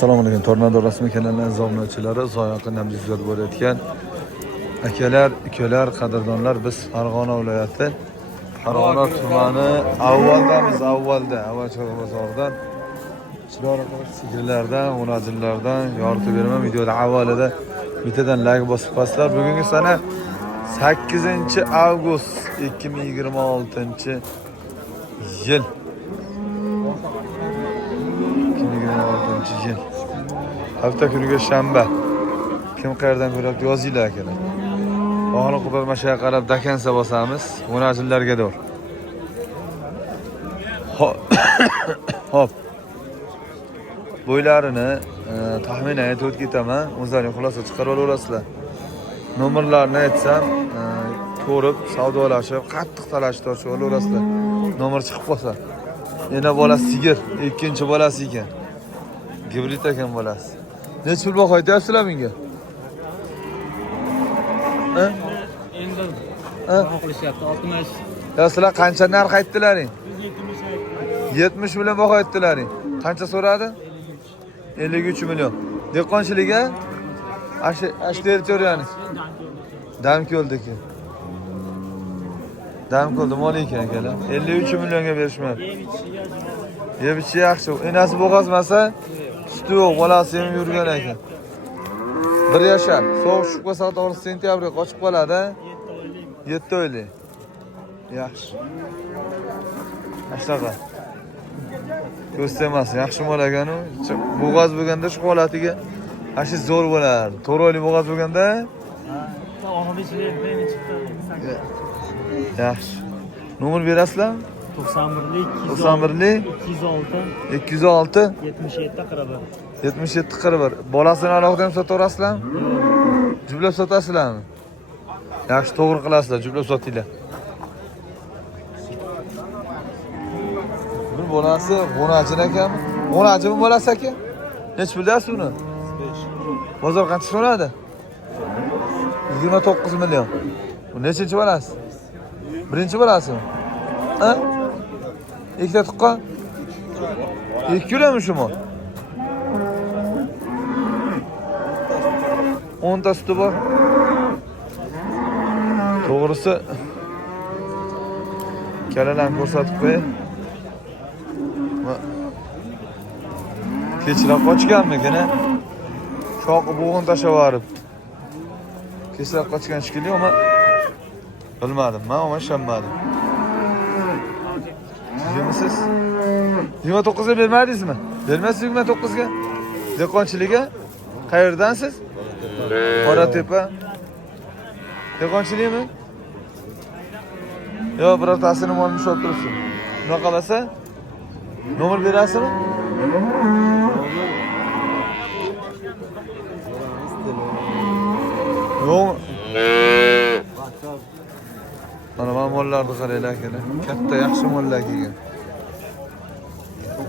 Assalomu alaykum. Tornado rasmiy kanalining obunachilari, uzoq namli kuzatib borayotgan akalar, ukalar, qadrdonlar, biz Farg'ona viloyati Farg'ona tumani avval Chorva bozoridan sigirlardan, o'najillardan yoritib beraman. Videoda avvalida bittadan like bosib qo'yasizlar. Bugungi sana 8-avgust 2026-yil. 2026-yil. Hafta kuniga shanba. Kim qayerdan ko'ryapti yozinglar akalar. Og'ni Qudrat mashaga qarab dakansa bosamiz. O'najillarga dor. Hop. Bo'ylarini taxminan aytib ketaman. O'zlaring xulosa chiqarib olasizlar. Nomerlarni aytsam, ko'rib, savdolashib, qattiq talashib tortishib olasizlar. Nomer chiqib qolsa. Yana bolasi sigir, ikkinchi bolasi ekan. Gibrid ekan bolasi. Necha pul baho aytyapsizlar menga? Endi baho qilishyapti 60. Ya sizlar qancha narx aytdilaring? 70 million baho aytdilaring. Qancha so'radi? 53 million. Dehqonchilikka? Ash territoriyani. Damko'ldiki. Damko'lda mol ekan akalar. 53 millionga berishmayapti. Yebichi yaxshi. Enasi bo'g'azmasa, suti yo'q, bolasi ham yurgan ekan. 1 yashar. Sovuq tushib qolsa, to'g'ri sentyabrga qochib qoladi. 7 oylik. Yaxshi. Ashtaqa. Ko'rsa emas, yaxshi mol ekan-u. Bo'g'az bo'lganda shu holatiga ashi zo'r bo'lardi. 4 oylik bo'g'az bo'lganda yaxshi. Nomer berasizlar? 91 206 77 41. Bolasini alohida ham sotaverasizlarmi? Jublab sotasizlarmi? Yaxshi, to'g'ri qilasizlar, jublab sotinglar. Bir bolasi G'onajin ekanmi? G'onajin bolasi aka? Nech pulda uni? 5. Bozor qancha so'radi? 29 million. Bu nechinchi bolasi? Birinchi bolasimi? Ha? Ikkita tuqqan? 2 kilomi shu mol? 10 ta suti bor. To'g'risi kalalarni ko'rsatib qo'y. Kechroq qochganmikin-a? Shoqi bo'g'in tashaverib. Kechroq qochgan shekilli, ammo bilmadim. Men ona ishonmadim. Yemisiz? 29 ga bermadingizmi? Bermaysiz 29 ga? Dehqonchilikka? Qayerdansiz? Qoratepa. Dehqonchilikmi? Yo, birortasini molni olib turibsiz. Bunaqa bo'lsa, nomer berasizmi? Yo'q. Mana mollarni qaranglar akalar. Katta yaxshi mollar kelgan.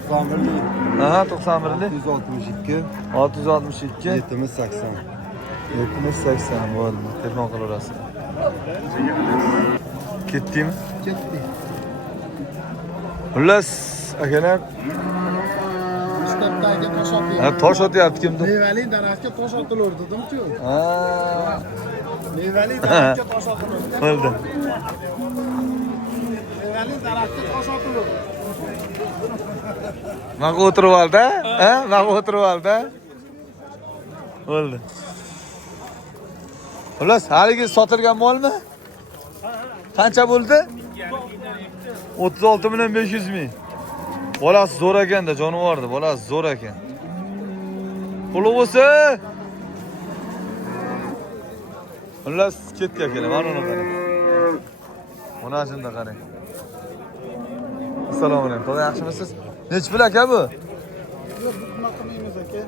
91lik. Aha, 91lik. 662. 662. 780. 780 bo'ldi. Telefon qilaverasiz. Ketdingmi? Ketdi. Xullas, akalar. Shtabdagi tosh otyapti. Ha, tosh otyapti kimdir? Mevali daraxtga tosh otilur dedim-ku. Ha. Mevali daraxtga tosh otilur. Bo'ldi. Mevali daraxtga tosh otilur. Mana o'tirib oldi, ha? Mana o'tirib oldi. Bo'ldi. Xullas, haligi sotilgan molmi? Qancha bo'ldi? 36 million 500 ming. Bolasi zo'r ekanda, jonivordi, bolasi zo'r ekan. Puli bo'lsa. Xullas, ketdi akalar, mana uni qarang. Onajinda qarang. Assalomu alaykum. To'g'ri yaxshimisiz? Nech pul aka bu? Yo'q, bunaqa qilmaymiz aka.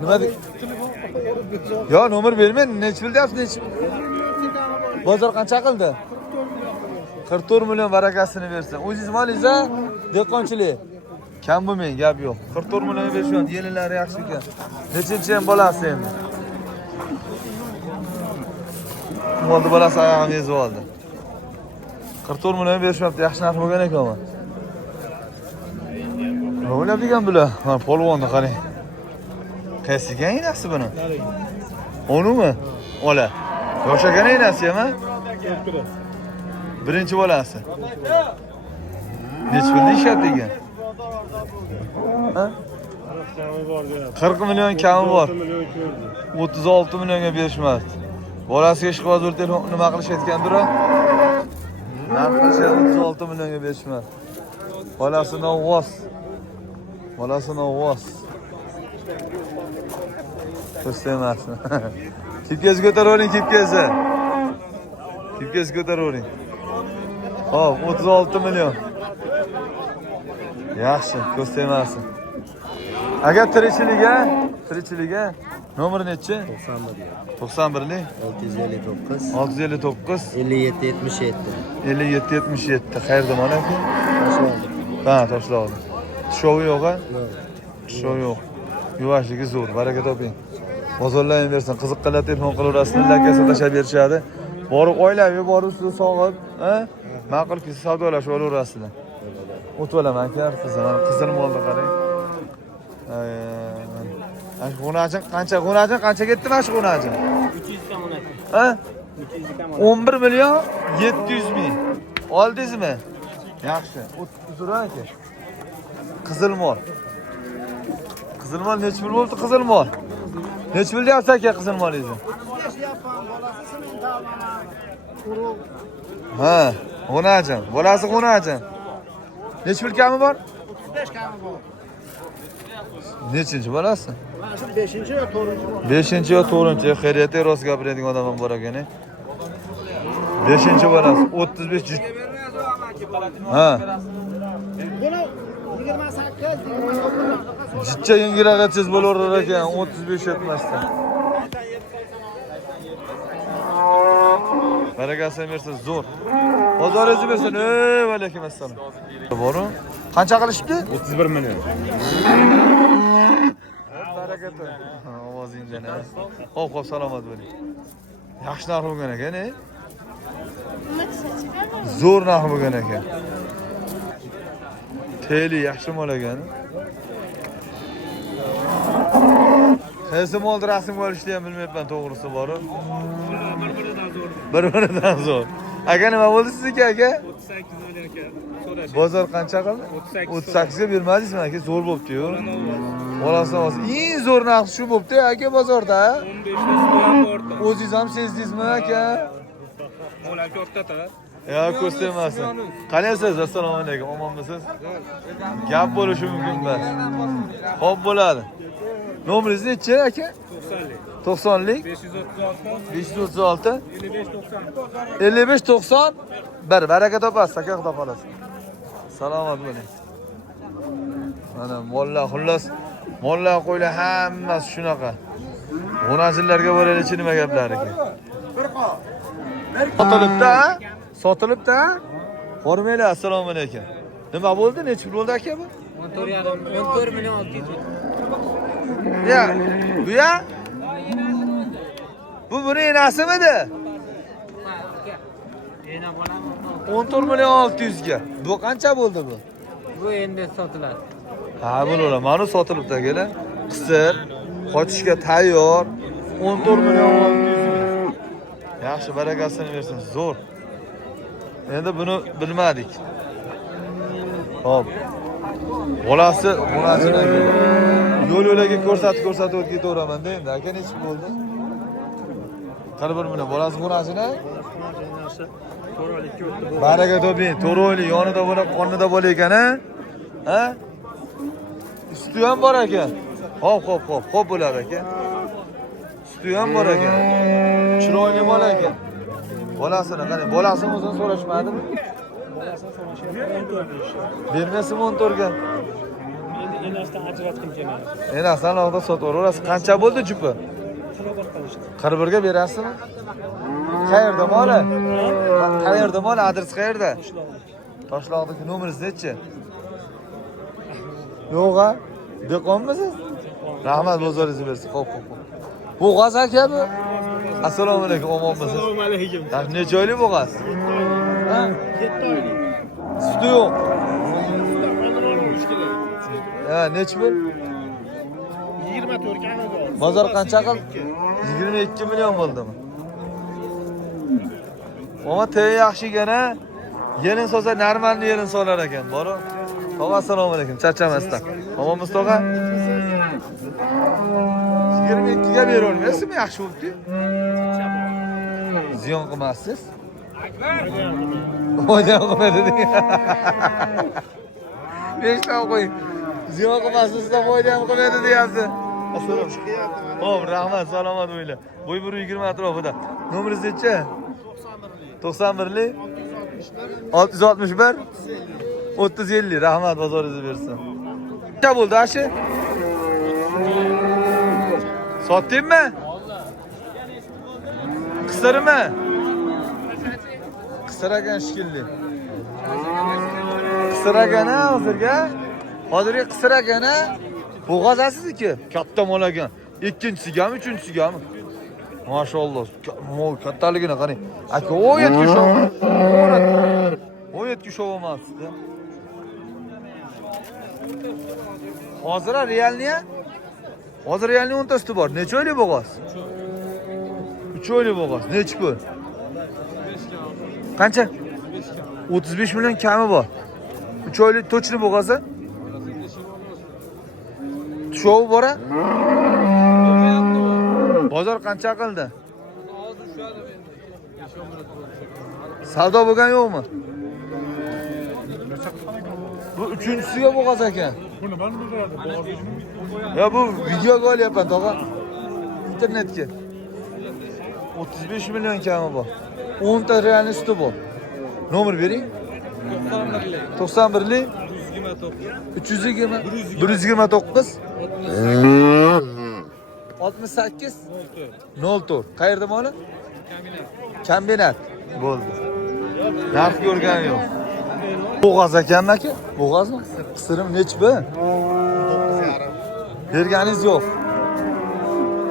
Nima deydi? Telefon qilib berib. Yo, nomer bermang. Nech pul deyapsiz? Bozor qancha qildi? 44 million barakasini bersin. O'zingiz molingiz-a? Dehqonchilik. Kam bo'lmang, gap yo'q. 44 million berishyapti. Yelinlari yaxshi ekan. Nechinchi ham bolasi endi? Molni bolasi oyog'ini ezib oldi. 44 million berishyapti. Yaxshi narx bo'lgan ekan. Nima o'ylab degan bular? Ha, polvonni qarang. Qaysigan inasi buni? Onimi? Ola. Yoshagan inasimi? Birinchi bolasi. Necha pul deyishyapti ekan? Ha? 40 million kami bor. 36 millionga berishmadi. Bolasiga ishqiboz o'rta nima qilishayotgandir o? Narxi 36 millionga berishmadi. Bolasi novvos. Bolasi novvos. Ko'rsamasmi? Kipkasi ko'taravering, kipkasi. Kipkasi ko'taravering. Hop, 36 million. Yaxshi, ko'rsamasmi? Agar tirikchiliga nomer nechi? 91lik 659 659 57 77. 57 77. Qayerda mana aka? Ha, Toshloqda. Tushovi yo'q-a? Tushovi yo'q. Yuvashligi zo'r, baraka toping. Bozorlayim bersin, qiziqqanlar telefon qilaverasizlar, lakasi tashab berishadi. Borib oilaviy, borib sizni sog'ib, ha? Ma'qul ki savdolashib olaverasizlar. O'tib olaman aka, qizim oldi qarang. G'unajin qancha ketdi mana shu g'unajin? 300 kam ona. Ha? 300 kam 11 million 700 ming. Oldingizmi? Yaxshi. Uzr aka. Qizilmol. Qizilmol necha pul bo'ldi qizilmol? Necha pul deyapsiz aka qizilmolingizni? 35 yapam, bolasi mentalman. Ha, g'unajin. Bolasi g'unajin. Necha pul kami bor? 35 kami bor. Nechinchi bolasi? Mana shu 5-chi va 4-chi bor. 5-chi yo 4-chi xayriyatli rost gapiradigan odam ham bor ekan. 5-chi bolasi 35 juft. Ha. Buni 28, 29. Jichcha yengilag'achiz bo'laverar ekan 35 yetmasdan. Barakasi bersin zo'r. Bozoringiz bersin. Ey, va alaykum assalom. Boru. Qancha qilishibdi? 31 million. Barakati. Ovozingdan. Xo'p, salomat bo'ling. Yaxshi narx bo'lgan ekan, e? Zo'r narx bo'lgan ekan. Teli yaxshi mol ekan. Qaysi molni rasmga olishni ham bilmayapman, to'g'risi bor-ku. Bir-biridan zo'r. Aka nima bo'ldi sizniki aka? 38 million aka. So'rash. Bozor qancha qildi? 38 ga bermadingizmi aka? Zo'r bo'pti-yu. Bolasi eng zo'r narx shu bo'pti aka bozorda. 15 million orta. O'zingiz ham sezdingizmi aka? Molaki orta-ta. Ya ko'rsamaysiz. Qalaysiz? Assalomu alaykum. Omonmisiz? Gap bo'lishi mumkin emas. Xo'p bo'ladi. Nomeringiz nechi aka? 90lik. 90lik 536 536 55 90. 55-90 baraka topasiz aka, xudo xolasa. Salomat bo'ling. Mana mollar xullas, mollar qo'ylar hammasi shunaqa. G'unajinlarga boraylikchi nima gaplar ekan. Sotilibdi-a? Sotilibdi-a? Hormaylar, assalomu alaykum. Nima bo'ldi? Necha pul bo'ldi aka bu? 14 million 600. Ya, bu ya? Bu buni enasimidi? Ena bolam. 14 million 600 ga. Bu qancha bo'ldi bu? Bu endi sotiladi. Ha, bular mana sotilibdi akalar. Qisir, qochishga tayyor. 14 million 600 ming. Yaxshi, barakasini bersin, zo'r. Endi buni bilmadik. Hop. Bolasi, onasini yo'l-yo'laga ko'rsatib o'tkazaveraman-da endi. Aka nechi bo'ldi? 41 million. Bolasi onasini baraka toping. To'ro'yli yonida bo'lib, qonida bo'lar ekan-a? Ha? Usti ham bor ekan. Xo'p bo'ladi aka. Usti ham bor ekan. Chiroyli bola ekan. Bolasini qani, bolasini o'zini so'rashmadimi? Bermasimi 14 ga? Endi enasidan ajratdim kelayapti. Enasidan alohida sotaverasiz. Qancha bo'ldi jupi? 41 ga berasizmi? Qayerda moli? Qayerda moli? Adres qayerda? Toshloqdagi. Nomeringiz nechi? Yo'q-a? Dehqonmisiz? Rahmat, bozoringizni bersin. Xo'p. Bo'g'az aka bu? Assalomu alaykum, omonmisiz? Assalomu alaykum. Necha oylik bo'g'az? Ha? 7 oylik. Suti yo'q. Qanday olib kerak? Ha, necha pul? 20 24 kami bor. Bozor qancha qil? 22 million bo'ldimi? Ama te yaxshi gana. Yelin solsa normalni yelin solar ekan. Bor-ku. Tog'a assalomu alaykum. Charchamasdan. Omamiz tog'a. 22 ga beravermaysizmi? Yaxshi bo'libdi. Ziyon qilmassiz. Foydan qilmadi dedi. Nechta qo'y. Ziyon qilmassiz, foydan qilmadi deyapti. Assalomu. Xo'p, rahmat, salomat o'yla. Bo'y 120 atrofida. Nomeringiz necha? 91lik 661 3050. Rahmat, bozoringizni bersin. Necha bo'ldi ashi? Sotdingmi? Qisirmi? Qisiragan shikilli. Qisiragana hozirga? Hozirga qisiragana bo'g'azasiz-ku. Katta mol ekan. Ikkinchisigami, uchinchisigami? Maşallah. Mol kattaligini qarang. Aka, o yetki şov. O yetki şov olmasdi. Hozir realni-ya? Hozir realni 10 ta usti bor. Necha oylik bo'g'oz? 3 oylik bo'g'oz. Necha pul? Qancha? 35 million kami bor. 3 oylik to'chli bo'g'ozi? Tushovi bor-a? Bozor qancha qildi? Savdo bo'lgan yo'qmi? Bu uchinchisiga bo'g'oz ekan. Buni ben buzardim. Ya bu videoga olyapman, tog'a. Internetga. 35 million kami bor. 10 ta realni suti bor. Nomer bering. 91lik 320 129 68 04. Qayerda moli? Kombinat. Bo'ldi. Narx ko'rgan yo'q. Bo'g'oz ekanmi aka? Bo'g'ozmi? Qisirim nech bu? 9,5. Berganingiz yo'q.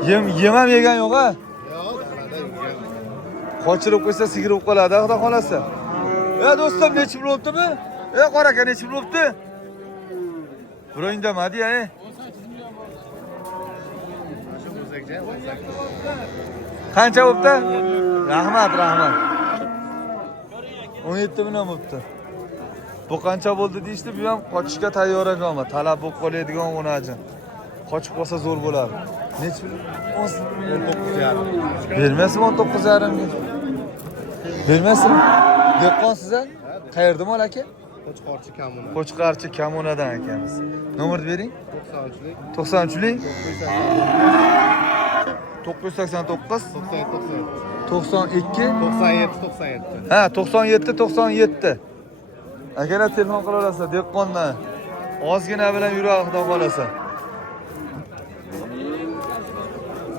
Yem ham yegan yo'q-a? Yo'q, mana yurgan. Qochirib qo'ysa sigirib qoladi, xudo xolasa. Do'stim, nech pul bo'libdimi? Qora aka, nech pul bo'libdi? Biroq indamadi-ya. Qancha bo'libdi? Rahmat. 17 million bo'libdi. Bu qancha bo'ldi deyishdi, bu ham qochishga tayyor ekanman. Talab bo'lib qoladigan o'najin. Qochib qolsa zo'r bo'ladi. Nech pul? 19,5. Bermaysizmi 19,5 ga? Bermaysizmi? Dehqonsiz a? Qayerda mol aka? Qo'chqorchi kamuni. Qo'chqarchi Kamunadan ekanmiz. Nomerni bering. 93lik 93lik 989 92 97. Ha, 97. Akalar telefon qila olasiz, dehqondan. Ozgina bilan yuradi, xudo xolasa.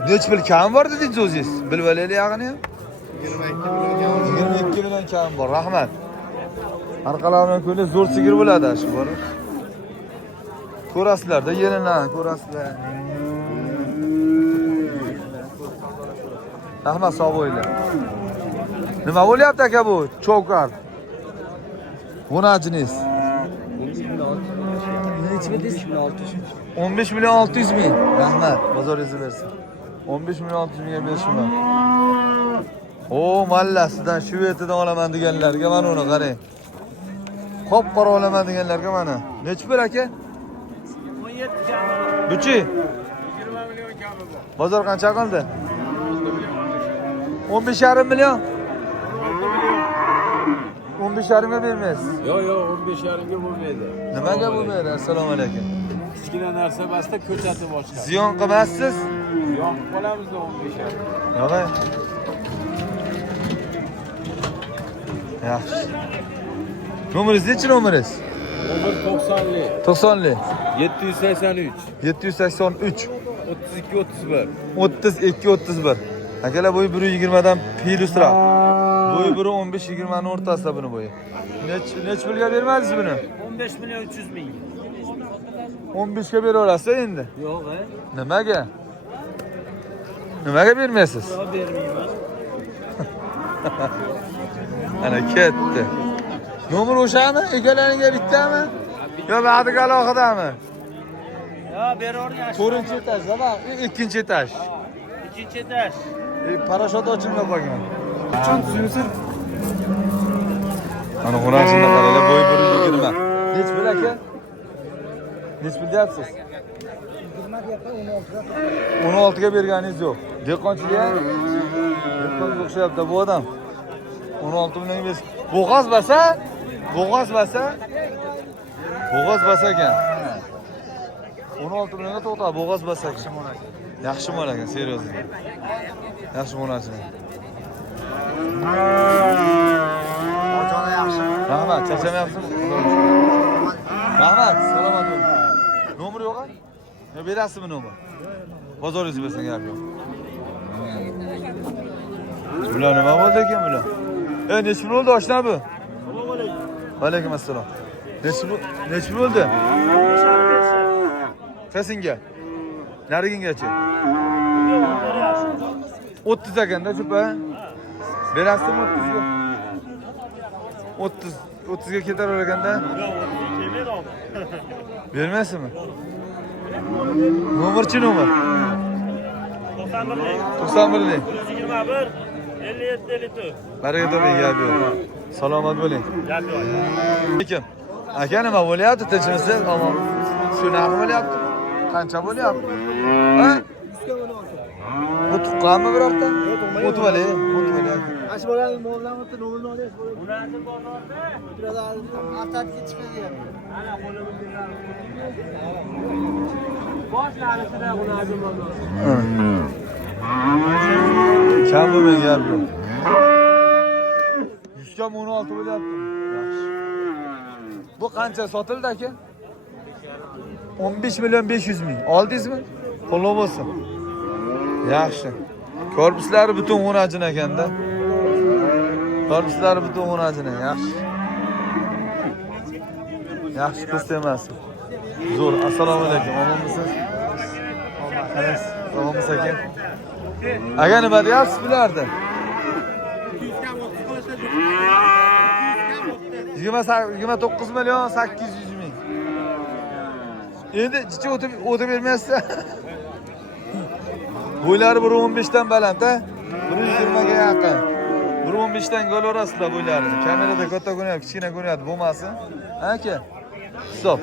Nech pul kam bor dedingiz o'zingiz? Bilib olaylik yog'ini ham. 22 million kam bor. Rahmat. Arqalarini ko'rib zo'r sigir bo'ladi shu bor. Ko'rasizlar-da, yelinlarni ko'rasizlar. Rahmat, sog' bo'linglar. Nima bo'lyapti aka bu? Chokar. Bunajiniz. 15 million 600 ming. Rahmat, bozoringizni bersin. 15 million 600 mingga berishman. O, mallasidan Shvetidan olaman deganlarga mana uni qarang. Qop-qora olaman deganlarga mana. Nech pul aka? 17 kami. Buchi? 20 million kami bor. Bozor qancha qildi? 15,5 million. 15,5 ga bermaysiz. Yo'q, 15,5 ga bo'lmaydi. Nimaga bo'lmaydi? Assalomu alaykum. Kichkina narsa emasda ko'chati boshqa. Ziyon qilmassiz? Ziyon qilib qolamiz-da 15,5. Yo'q. Yaxshi. Nomeringiz nechi nomeringiz? Nomer 90lik 90lik 783 783 32 31. 32-31. Akalar bo'yi 120 dan plyusroq. Bo'yi 15-20 ni o'rtasida buni bo'yi. Nech pulga bermadingiz buni? 15 million 300 ming. 15 ga bera olasiz endi. Yo'q, Nimaga? Nimaga bermaysiz? bermayman. Ana ketdi. Nomer o'shami? Egalariga bittami? Yo, ba'diga alohidami? Ya Ha, beraber yaxshi. 4-chi etajda va 2-chi etaj. Ikkinchi etaj. Parashut ochilmay qolgan. Qachon tushunsiz? Mana xonasida qaranglar, bo'y 120. Nech pul aka? Nech pul deyapsiz? 16 ga berganingiz yo'q. Dehqonchilik ham? Dehqonga o'xshayapti bu odam. 16 million emas. Bo'g'oz basa? Bo'g'oz basa? Bo'g'oz basa ekan. 16 millionga to'xta, bo'g'oz basa ekan. Yaxshi mol ekan, seryoz. Yaxshi bo'lachi. Rahmat, charchamayapsizmi? Rahmat, salomat bo'ling. Nomer yo'q-a? Yo berasizmi nomer? Bozoringiz bersin gap yo'q. Bular nima bo'ldi ekan bular? Nech pul bo'ldi oshna bu? Va alaykum assalom. Nech pul bo'ldi? Qaysinga? Narigingacha? 30 ekanda chupa. Berasizmi 30 ga? 30 ga ketarar ekanda? Bermaysizmi? Nomerchi nomer? 91lik. 121 57 54. Baraka toping, gap yo'q. Salomat bo'ling. Gap yo'q. Lekin aka nima bo'lyapti? Tinchmisiz? Omon. Shu narx bo'lyapti? Qancha bo'lyapti? Ha? 100 ga 16. Bu tuqqanmi birorta? O'tib oling, o'tib oling. Ash bo'ladi, mo'g'lamni no'g'ilni olasiz. Ularni bozorda Avtomatga chiqadi. ana qo'limizda. Boshlanishida ularni bozorda. Kam bo'lmang gap yo'q. 100 ga 16 bo'lyapti. Yaxshi. Bu qancha sotildi aka? 15 million 500 ming. Oldingizmi? Qo'lloq bo'lsin. Yaxshi. Korpuslari butun o'rajin ekanda. Korpuslari butun o'rajin, yaxshi. Yaxshi kurs emas. Zo'r. Assalomu alaykum. Omonmisiz? Xalas. Omonmisiz aka? Aka nima deyapsiz bularda? 29 million 800 ming. Endi chicha o'tib bermayapsiz. Bo'ylari 1.15 dan baland-a? 120 ga yaqin. 1.15 dan ko'raverasizlar bo'ylarini. Kamerada katta ko'ryapti, kichkina ko'ryapti, bo'lmasin. Aka. Stop.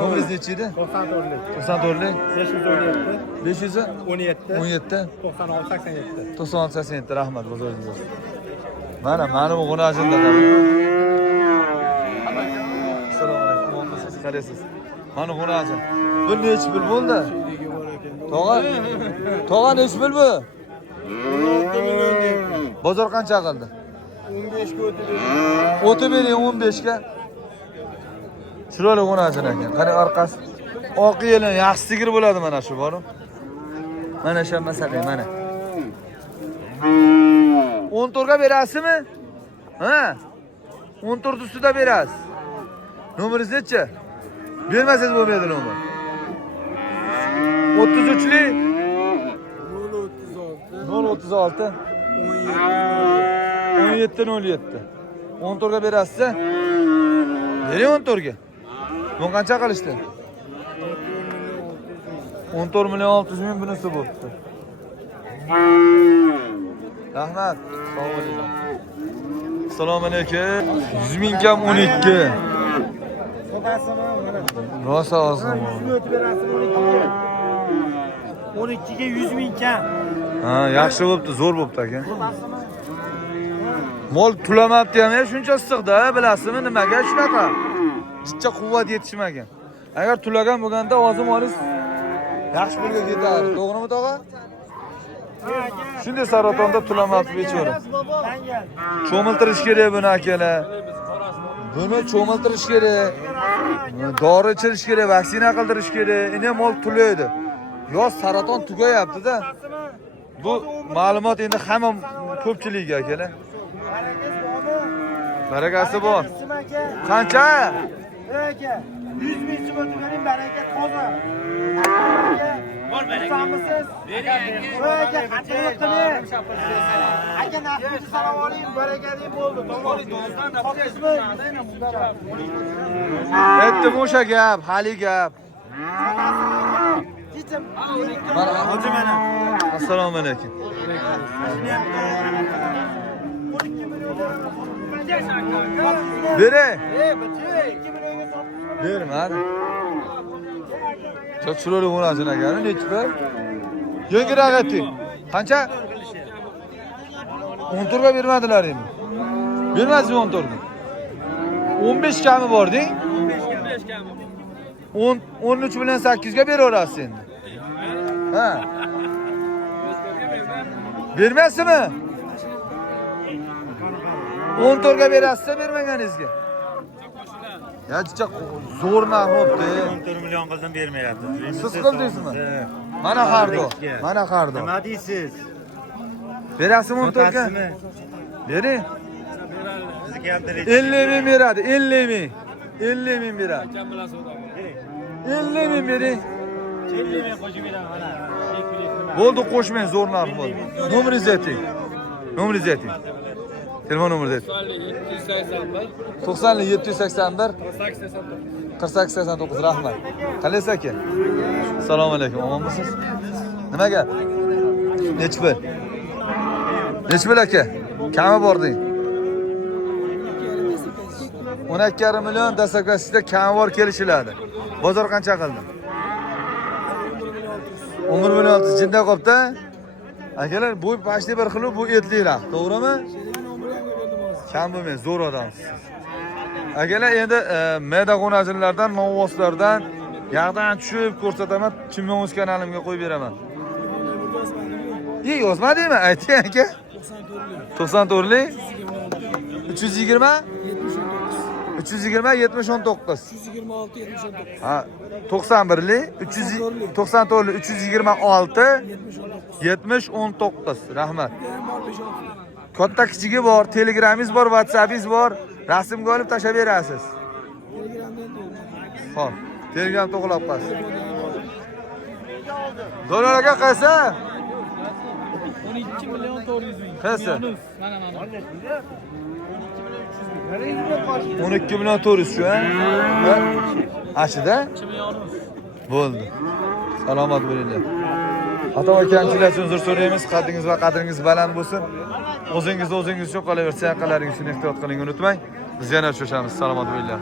Nomeringiz nechi edi? 94lik. 94lik. 517. 517. 17. 96 96 87. 87. Rahmat, bozoringiz bo'lsin. Mana bu g'unajinda qarang. Assalomu alaykum. Omonmisiz? Qalaysiz? Mana g'unajin. Bu nechi pul bo'ldi? Tog'a nechi pul bu? 16 million deyapman. Bozor qancha qildi? 15 ga o'tib. O'tib bering 15 ga. Chiroyli g'unajin ekan. Qarang orqasi. Oq yelin yaxshi sigir bo'ladi mana shu boru. Mana shu masala mana. 14 ga berasizmi? Ha? 14 ustida berasiz. Nomeringiz nechi? Bermasangiz bo'lmaydi nomer. 33lik 036 1707 14 ga berasiz. Bering 14 ga. Bu qancha qilishdi? 14 million 600 ming bunisi bo'pti. Rahmat. Sog' bo'ling. Assalomu alaykum. 100 ming kam 12. Rosa ozmi? o'tib berasiz 12 ga. 12 ga 100 ming kam. Ha, yaxshi bo'pti, zo'r bo'pti aka. Mol tulamabdi ham, shuncha issiqda, bilasizmi nimaga shunaqa? Jicha quvvat yetishmagan. Agar tulagan bo'lganda o'zim olis yaxshi pulga ketardi, to'g'rimi tog'a? Shunday saratonda tulamabdi bechora. Cho'miltirish kerak buni akalar. Buni cho'miltirish kerak. Dori ichirish kerak, vaksina qildirish kerak. Endi mol tulaydi. Yoz saraton tugayapti-da. Bu ma'lumot endi hamma ko'pchilikga akalar. Barakasi bor. Qancha? Aka, 100 ming so'm o'tganing baraka toza. Bor baraka. Aka, qanchalik qiling? Aka, narxni sanab oling, baraka deb bo'ldi. Aytdim o'sha gap, hali gap. Yechim. Hoji mana. Assalomu alaykum. Bere. 2 millionga sotdingmi? Bermadi. Çok chiroyli bo'ladi ekan, nechta? Yangiroq ayting. Qancha? 10 turga bermadilar endi. Bermadingizmi 10 turga? 15 kami bor-ding. 15 kami. 13 bilan 8 ga beraverasiz endi. Ha. Bermaysizmi? 10 turga berasiz, bermaganingizga. Ya chicha zo'r narx bo'libdi. 14 million qildim bermayapti. Siz qildingizmi? Mana qardo. Mana qardo. Nima deysiz? Berasizmi 10 turga? Bering. Bizga ham 50 ming beradi, 50 ming. 50 ming beradi. 50 ming bering. 50 ming qo'shib beraman mana. Bo'ldi, qo'shmang, zo'r narx bo'ldi. Nomeringizni ayting. Nomeringizni ayting. Telefon nomeringizni ayting. 90 781 48 89. Rahmat. Qalaysiz aka? Assalomu alaykum. Omonmisiz? Nima gap? Nechta pul? Nechta pul aka? Kami bording? 12,5 million dastlabkasida kami bor kelishiladi. Bozor qancha qildi? 11 million jinda qopda. Akalar, bu pashli bir xil, bu etliroq, to'g'rimi? Kam bo'lmang, zo'r odamsiz. Akalar, endi mayda qo'najinlardan, novvoslardan yog'dan tushib ko'rsataman, Chimyon o'z kanalimga qo'yib beraman. Yozmadingmi? Ayting aka. 94lik 320 320 70 19. 326 Ha, 91lik 394lik 326 70 19. Rahmat. Katta kichigi bor, Telegramingiz bor, WhatsAppingiz bor. Rasmga olib tashlab berasiz. Xo'p, Telegram to'g'lab qo'yasiz. Dolar aka qaysi? 12 million 400 ming. Qaysi? Mana. 12 million 400 shu, ha? Ashida? 2 million. Bo'ldi. Salomat bo'linglar. Xato va kamchiliklardan uzr so'raymiz. Qaddingiz va qadringiz baland bo'lsin. O'zingiz uchun qolaversa, yaqinlaringiz uchun ehtiyot qiling, unutmang. Biz yana uchrashamiz. Salomat bo'linglar.